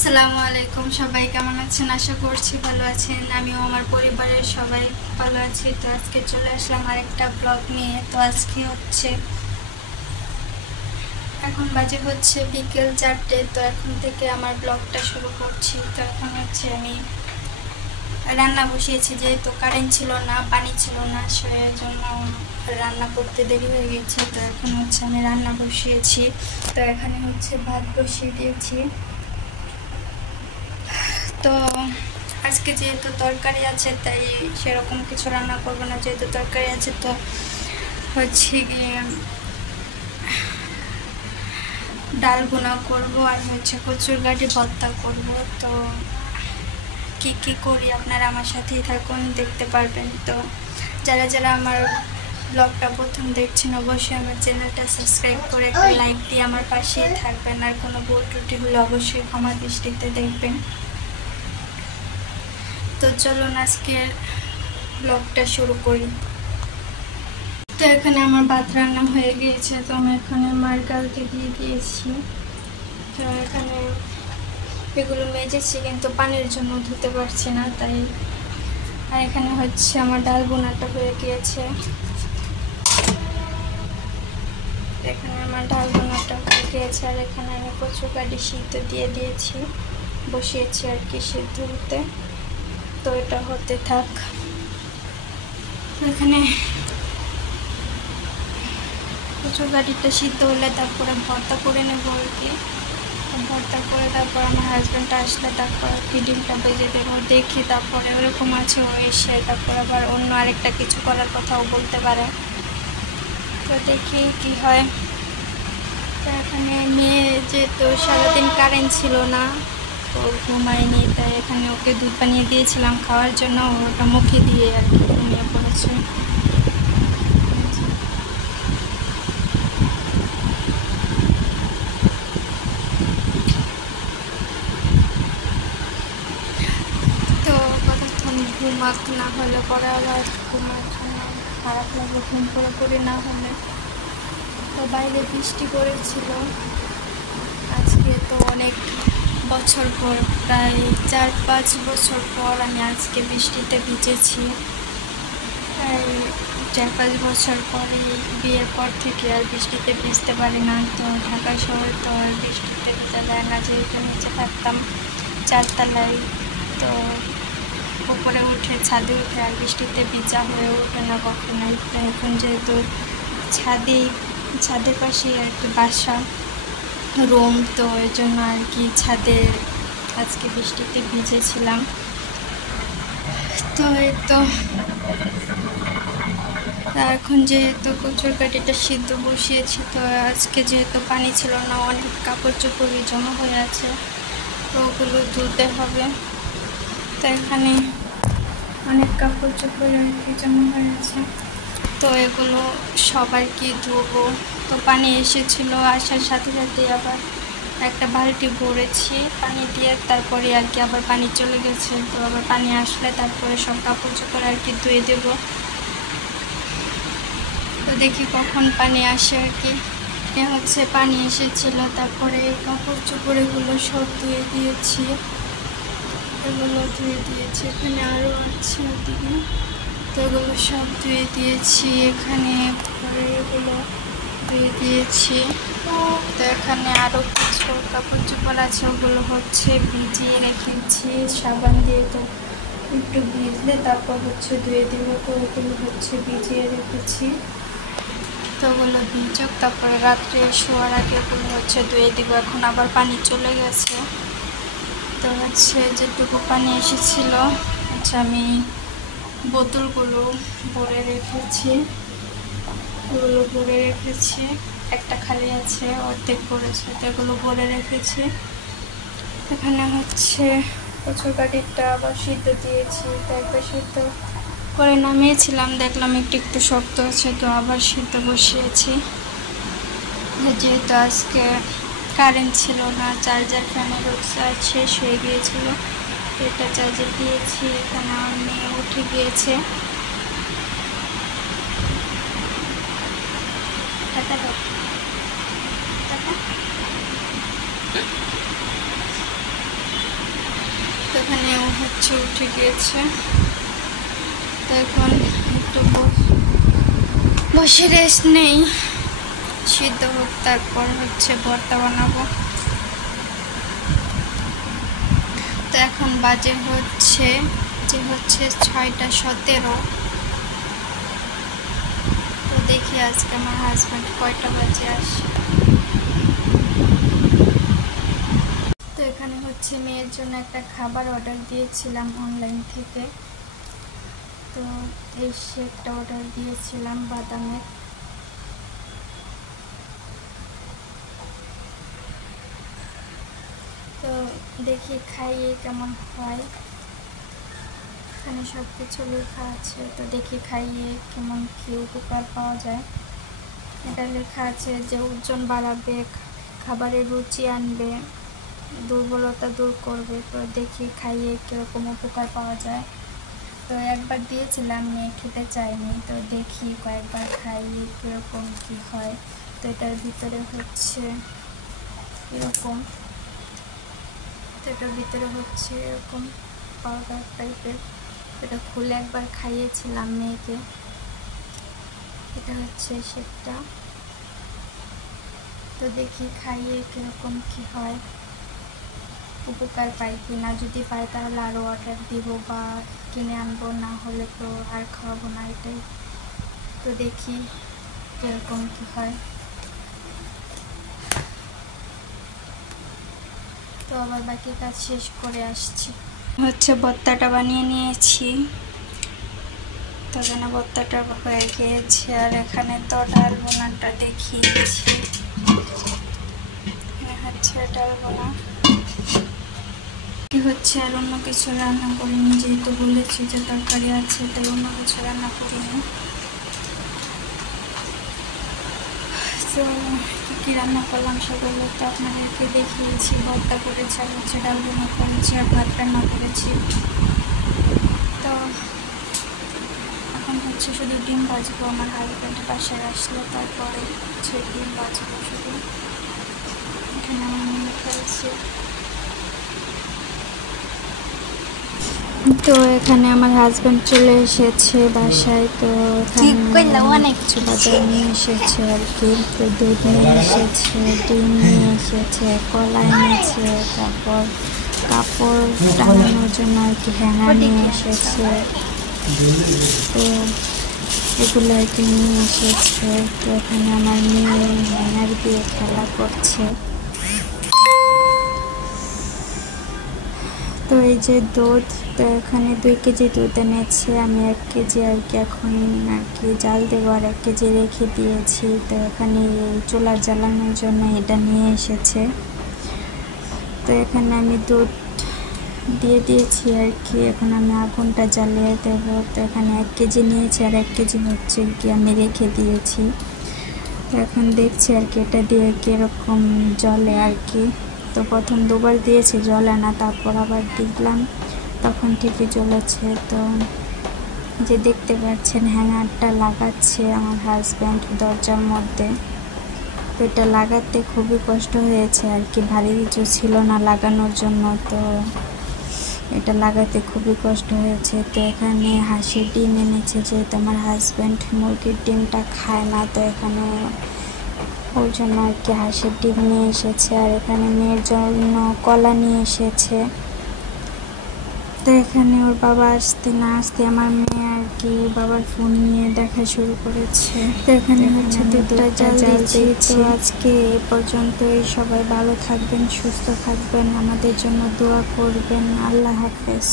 আসসালামু আলাইকুম। সবাই কেমন আছেন? আশা করছি ভালো আছেন। আমিও আমার পরিবারের সবাই ভালো আছি। তো আজকে চলে আসলাম আরেকটা ব্লগ নিয়ে। তো আজকে এখন বাজে বিকেল 4টে। তো এখন থেকে আমার ব্লগটা শুরু করছি। তো এখন আমি রান্না বসিয়েছি, যেহেতু কারেন্ট ছিল না, পানি ছিল না, সেই জন্য রান্না করতে দেরি হয়ে গেছে। তো এখন আমি রান্না বসিয়েছি। তো এখানে ভাত বসিয়ে দিয়েছি। তো আজকে যেহেতু তরকারি আছে, তাই সেরকম কিছু রান্না করবো না। যেহেতু তরকারি আছে, তো গিয়ে ডাল বোনা করবো, আর কচুর গাঠি ভর্তা করব। তো কি কি করি আপনারা আমার সাথেই থাকুন, দেখতে পারবেন। তো যারা যারা আমার ব্লগটা প্রথম দেখছেন, অবশ্যই আমার চ্যানেলটা সাবস্ক্রাইব করে একটা লাইক দিয়ে আমার পাশেই থাকবেন। আর কোনো ভুল ত্রুটি হলে অবশ্যই ক্ষমা দৃষ্টিতে দেখবেন। তো চলুন আজকের ব্লগটা শুরু করি। তো এখানে আমার ভাত রান্না হয়ে গিয়েছে। তো আমি এখানে মার গালতে দিয়ে দিয়েছি। তো এখানে এগুলো মেজেছি, কিন্তু পানির জন্য ধুতে পারছি না, তাই। আর এখানে আমার ডাল বোনাটা হয়ে গিয়েছে। এখানে আমার ডাল বোনাটা হয়ে গিয়েছে। আর এখানে আমি কচু গাঠি সিদ্ধ দিয়ে দিয়েছি, বসিয়েছি আর কি সিদ্ধ হতে। তো এটা হতে থাক। এখানে কচুর গাঠিটা সিদ্ধ হলে তারপরে ভর্তা করে নেব আর কি। ভর্তা করে তারপর আমার হাজব্যান্ড আসলে তারপর আর কি ডিমটা ভেজে দেবো। দেখি তারপরে ওরকম আছে, ও এসে তারপর আবার অন্য আরেকটা কিছু করার কথাও বলতে পারে। তো দেখি কি হয়। তো এখানে মেয়ে যেহেতু সারাদিন কারেন্ট ছিল না, তো ঘুমায়নি, তাই এখানে ওকে দুধ বানিয়ে দিয়েছিলাম খাওয়ার জন্য। ওটা মুখে দিয়ে আর কি ঘুমিয়ে পড়েছে। তো কতক্ষণ ঘুমাক, না হলে পরে আবার ঘুমার জন্য খারাপ লাগবে, ঘুম পুরোপুরি না হলে। তো বাইরে বৃষ্টি পড়েছিল আজকে। তো অনেক বছর পর, প্রায় 4-5 বছর পর আমি আজকে বৃষ্টিতে ভিজেছি। 4-5 বছর পরে, বিয়ের পর থেকে আর বৃষ্টিতে ভিজতে পারি না। তো ঢাকা শহরে তো আর বৃষ্টিতে ভিজা যায় না, যেহেতু নিচে থাকতাম 4তলায়। তো উপরে উঠে, ছাদে উঠে আর বৃষ্টিতে ভিজা হয়ে ওঠে না কখনোই। তো এখন যেহেতু ছাদের পাশেই আর কি বাসা, রুম, তো এর জন্য আর কি ছাদে আজকে বৃষ্টিতে ভিজেছিলাম। তো এখন যেহেতু কচুর গাঠিটা সিদ্ধ বসিয়েছি, তো আজকে যেহেতু পানি ছিল না, অনেক কাপড় চোপড় জমা হয়ে আছে, তো ওগুলো ধুতে হবে। তো এখানে অনেক কাপড় চোপড় আর কি জমা হয়ে আছে, তো এগুলো সবাই কি ধুবো। তো পানি এসেছিলো, আসার সাথে সাথে আবার একটা বালতি ভরেছি পানি দিয়ে, তারপরে আর কি আবার পানি চলে গেছে। তো আবার পানি আসলে তারপরে সব কাপড় চোপড় আর কি ধুয়ে দেবো। তো দেখি কখন পানি আসে আর কি। পানি এসেছিলো, তারপরে কাপড় চোপড় এগুলো সব ধুয়ে দিয়েছি। এখানে আরও আছে ওদিকে, তো এগুলো সব ধুয়ে দিয়েছি। এখানে পরে এগুলো ধুয়ে দিয়েছি। তো এখানে আরও কিছু কাপড় চোপড় আছে, ওগুলো ভিজিয়ে রেখেছি সাবান দিয়ে। তো একটু ভিজলে তারপর ধুয়ে দিব। তো ওগুলো ভিজিয়ে রেখেছি। তো ওগুলো ভিজুক, তারপরে রাত্রে শোয়ার আগে ওগুলো ধুয়ে দিব। এখন আবার পানি চলে গেছে। তো যেটুকু পানি এসেছিল আমি বোতলগুলো ভরে রেখেছি। একটা খালি আছে, অর্ধেক ভরেছে, তো এগুলো ভরে রেখেছি। এখানে কচুর গাঠিটা আবার সিদ্ধ দিয়েছি। তো একবার সিদ্ধ করে নামিয়েছিলাম, দেখলাম একটু শক্ত আছে, তো আবার সিদ্ধ বসিয়েছি। যেহেতু আজকে কারেন্ট ছিল না, চার্জার ফ্যানের শেষ হয়ে গিয়েছিল, এটা চার্জে দিয়েছি। এখানে আমার মেয়ে উঠে গিয়েছে। হচ্ছে উঠে গিয়েছে, তো এখন একটু বসে রেস্ট নেই, সিদ্ধ হোক, তারপর হচ্ছে ভর্তা বানাবো। তো এখন বাজে হচ্ছে 6:17। তো দেখি আজকে আমার হাজব্যান্ড কয়টা বাজে আসে। তো এখানে হচ্ছে মেয়ের জন্য একটা খাবার অর্ডার দিয়েছিলাম অনলাইন থেকে। তো এই শেকটা অর্ডার দিয়েছিলাম বাদামের। তো দেখি খাইয়ে কেমন হয়, এখানে সব কিছু লেখা আছে। তো দেখি খাইয়ে কেমন কি উপকার পাওয়া যায়। এটা লেখা আছে যে ওজন বাড়াবে, খাবারের রুচি আনবে, দুর্বলতা দূর করবে। তো দেখি খাইয়ে কীরকম উপকার পাওয়া যায়। তো একবার দিয়েছিলাম, মেয়ে খেতে চায়নি, তো দেখি কয়েকবার খাইয়ে কীরকম কি হয়। তো এটার ভিতরে হচ্ছে এরকম, তো এটার ভিতরে হচ্ছে এরকম পাউডার টাইপের। এটা খুলে একবার খাইয়েছিলাম মেয়েকে। এটা হচ্ছে সেটা। তো দেখি খাইয়ে কীরকম কি হয়, উপকার পাই কি না। যদি পাই তাহলে আরও অর্ডার দিব বা কিনে আনবো, না হলে তো আর খাওয়াবো না, এটাই। তো দেখি কীরকম কি হয়। তো আবার বাকি কাজ শেষ করে আসছি। হচ্ছে ভর্তাটা বানিয়ে নিয়েছি, তো এখানে ভর্তাটা হয়ে গিয়েছে। আর এখানে তো ডাল বোনাটা দেখিয়েছি, হচ্ছে ডাল বোনা হচ্ছে। আর অন্য কিছু রান্না করিনি, যেহেতু বলেছি যে তরকারি আছে, তাই অন্য কিছু রান্না করিনি। তো কী রান্না করলাম সেগুলো তো আপনাদেরকে দেখিয়েছি। ভর্তা করেছি, আর হচ্ছে ডাল বোনা করেছি, আর ভাত রান্না করেছি। তো এখন হচ্ছে শুধু ডিম ভাজবো। আমার হাজব্যান্ড বাসায় আসলে তারপরে হচ্ছে ডিম ভাজবো শুধু। এখানে আমার মেয়ে খেলছে। তো এখানে আমার হাজব্যান্ড চলে এসেছে বাসায়। তো অনেক কিছু বাজার নিয়ে এসেছে আর কি। তো দুধ নিয়ে এসেছে, ডিম নিয়ে এসেছে, কলা এনেছে, তারপর কাপড় টাঙানোর জন্য আর কি হ্যাঙ্গার নিয়ে এসেছে। তো এগুলো আর কি নিয়ে এসেছে। তো এখানে আমার মেয়ে হ্যাঙ্গার দিয়ে খেলা করছে। তো এই যে দুধ, তো এখানে 2 কেজি দুধ এনেছে। আমি 1 কেজি আর কি এখন আর কি জাল দেবো, আর 1 কেজি রেখে দিয়েছি। তো এখানে চুলা জ্বালানোর জন্য এটা নিয়ে এসেছে। তো এখানে আমি দুধ দিয়ে দিয়েছি আর কি, এখন আমি আগুনটা জ্বালিয়ে দেবো। তো এখানে 1 কেজি নিয়েছি, আর 1 কেজি হচ্ছে কি আমি রেখে দিয়েছি। তো এখন দেখছি আর কি এটা দিয়ে কীরকম জ্বলে আর কি। তো প্রথম 2বার দিয়েছি, জ্বলে না, তারপর আবার দিলাম, তখন ঠিকই জ্বলেছে। তো যে দেখতে পাচ্ছেন হ্যাঙ্গারটা লাগাচ্ছে আমার হাজব্যান্ড দরজার মধ্যে। তো এটা লাগাতে খুবই কষ্ট হয়েছে আর কি, ভারী কিছু ছিল না লাগানোর জন্য। তো এটা লাগাতে খুবই কষ্ট হয়েছে। তো এখানে হাঁসের ডিম এনেছে, যেহেতু আমার হাজব্যান্ড মুরগির ডিমটা খায় না, তো এখানে ওর জন্য আর কি হাঁসের ডিম নিয়ে এসেছে। আর এখানে মেয়ের জন্য কলা নিয়ে এসেছে। তো এখানে ওর বাবা আসতে না আসতে আমার মেয়ে আর কি বাবার ফোন নিয়ে দেখা শুরু করেছে। তো এখানে হচ্ছে দুধটা জাল দিয়েছি। তো আজকে এ পর্যন্তই। সবাই ভালো থাকবেন, সুস্থ থাকবেন, আমাদের জন্য দোয়া করবেন। আল্লাহ হাফেজ।